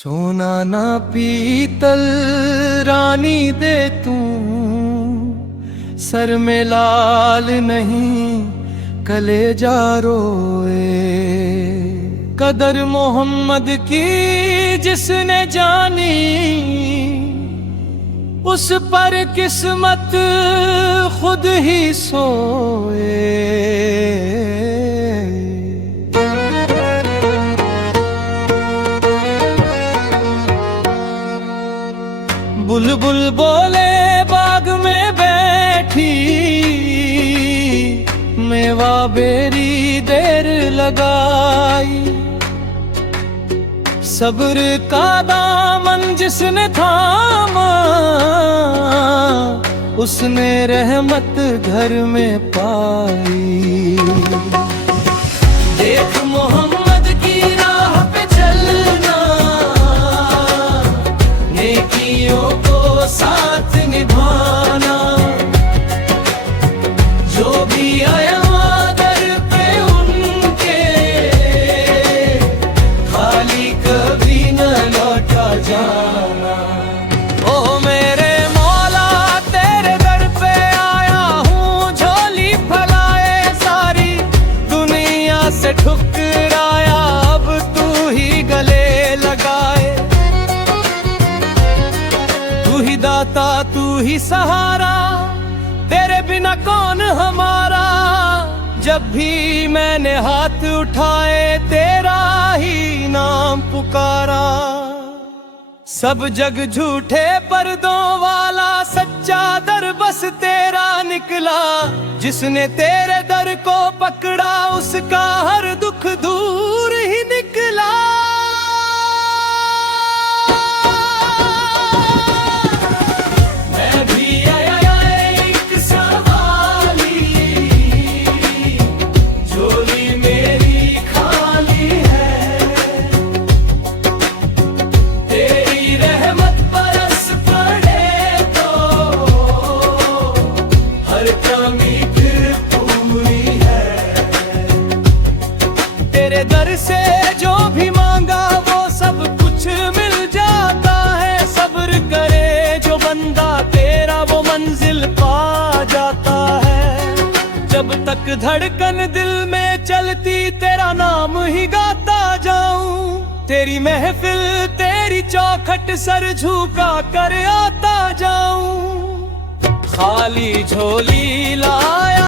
सोना ना पीतल रानी दे तू, सर में लाल नहीं कलेजा रोए। कदर मोहम्मद की जिसने जानी, उस पर किस्मत खुद ही सोए। बुलबुल बोले बाग में बैठी, मेवा बेरी देर लगाई। सब्र का दामन जिसने थामा, उसने रहमत घर में पाई। देख मोहम्मद की राह पे चलना, नेकियों को साथ निभाना। जो भी आया दर पे उनके, खाली कभी न लौटा जाना। ओ मेरे मौला तेरे दर पे आया हूँ, झोली फैलाए सारी दुनिया से ठुकराया, अब तू ही गले लगाए। तू ही दाता तू ही सहारा, तेरे बिना कौन हमारा। जब भी मैंने हाथ उठाए तेरा ही नाम पुकारा। सब जग झूठे पर्दों वाला, सच्चा दर बस तेरा निकला। जिसने तेरे दर को पकड़ा, उसका हर दुख दूर ही निकला। तेरे दर से जो भी मांगा वो सब कुछ मिल जाता है। सब्र करे जो बंदा तेरा, वो मंजिल पा जाता है। जब तक धड़कन दिल में चलती, तेरा नाम ही गाता जाऊं। तेरी महफिल तेरी चौखट, सर झुका कर आता जाऊं। खाली झोली लाया